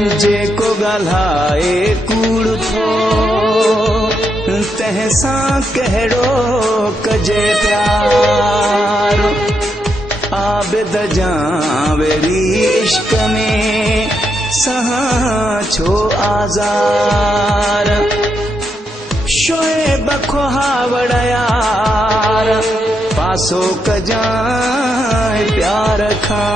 जेको ॻाल्हाए कूड़ थो तंहिंसां कहिड़ो कजे प्यार। आबिद जां वेरी इश्क में सहां छो आज़ार। शोएब खोहावड़ यार पासो कजाए प्यार खां।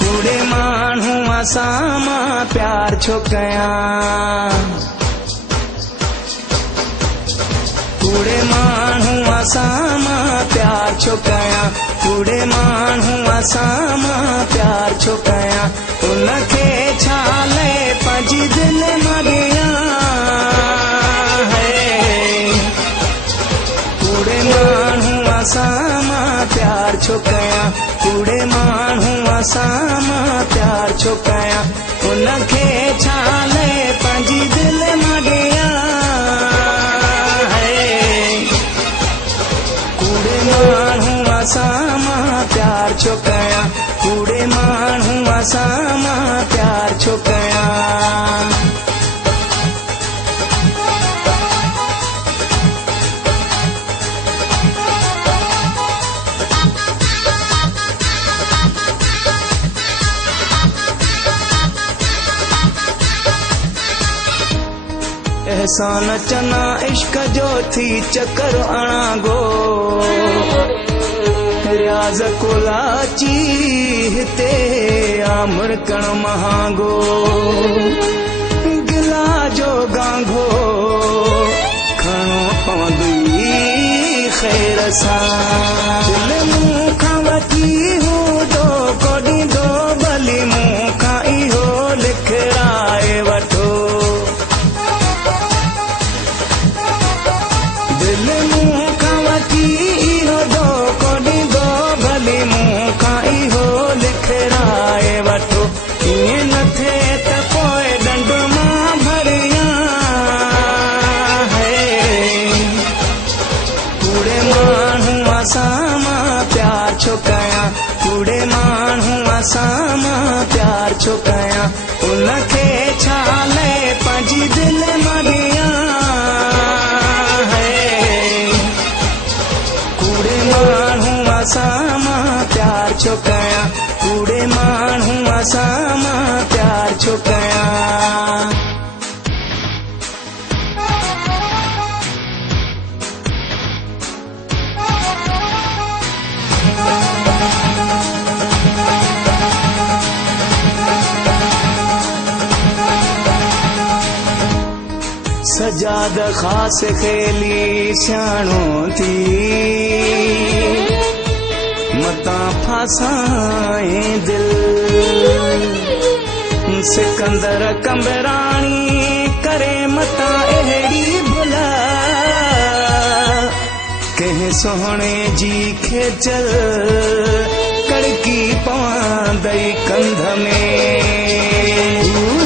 कूड़े माण्हू असां मां प्यार छो कयां। कूड़े माण्हू असां मां प्यार छो कयां। कूड़े माण्हू असां मां प्यार छो कयां। उनखे छा ले पंहिंजी दिलि मां ॾियां। कूड़े माण्हू असां मां प्यार छो कयां। कूड़े माण्हू असां मां प्यार छो कयां। उनखे छा ले पंहिंजी दिलि मां ॾियां। कूड़े माण्हू असां मां प्यार छो कयां। कूड़े माण्हू असां मां प्यार छो कयां। एहसान चना इश्क जो थी चक्कर अणागो। रियाज़ कोलाची हिते आमर कण महागो। गिला जो गांघो खणो पवंदी ख़ैर सां। दिल मूं खां वठी हूंदो को ॾींदो भली मूं खां इहो लिखराए वठो। दिल मूं खां वठी इहो धोखो ॾींदो भली मूं खां इहो लिखराए वठो। ईअं न थिए त पोइ ॾंड मां भरियां। कूड़े माण्हू असां मां प्यार छो कयां। कूड़े माण्हू असां मां प्यार छो कयां। उनखे छा ले पंहिंजी दिलि मां ॾियां। कूड़े माण्हू असां मां प्यार छो कयां। कूड़े माण्हू असां मां प्यार छो कयां। सजाद ख़ास खेली सियाणो थी मतां फासाए दिल। सिकंदर कंबराणी करे मतां अहिड़ी भुला। कंहिं सोहणे जी खेचल कड़की पवंदई कंध में।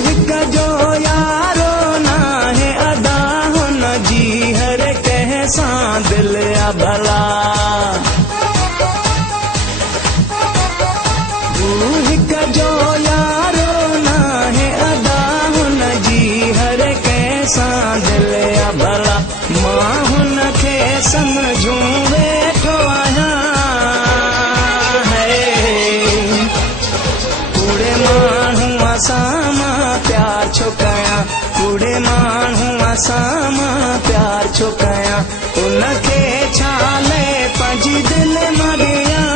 हिक जो यारो नाहे अदा हुन जी हर कंहिं सां दिलि आ भला। हिक जो यारो नाहे अदा हुन जी हर कंहिं सां दिलि आ भला। मां हुनखे सम्झूं वेठो आहियां। कूड़े माण्हू असां मां प्यार छो कयां। कूड़े माण्हू असां मां प्यार छो कयां। उनखे छा ले पंहिंजी दिलि मां ॾियां।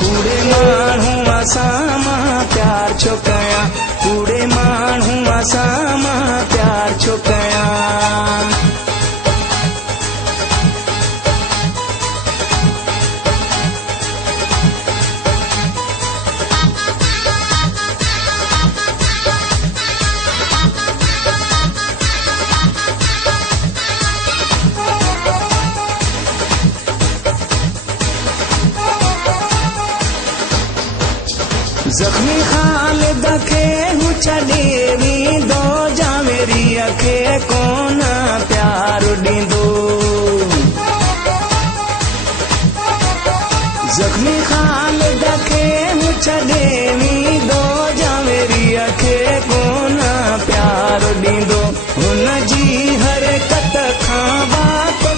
कूड़े माण्हू असां मां प्यार छो कयां। कूड़े माण्हू असां मां प्यार छो कयां। ज़ख्मी ख़ालिद खे हू छॾे वेंदो जावेरी खे कोन प्यार ॾींदो। ज़ख्मी ख़ालिद खे हू छॾे वेंदो जावेरी खे कोन प्यार ॾींदो। हुन जी हरकत खां बात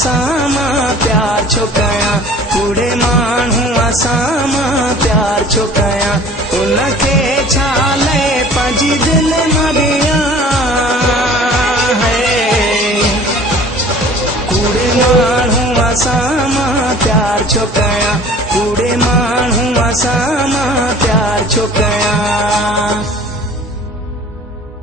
सां मां प्यार छो कयां, कूड़े माण्हू सां मां प्यार छो कयां। उनखे छा लए पंहिंजी दिलि मां ॾियां है। कूड़े माण्हू सां मां प्यार छो कयां, कूड़े माण्हू सां मां प्यार छो कयां।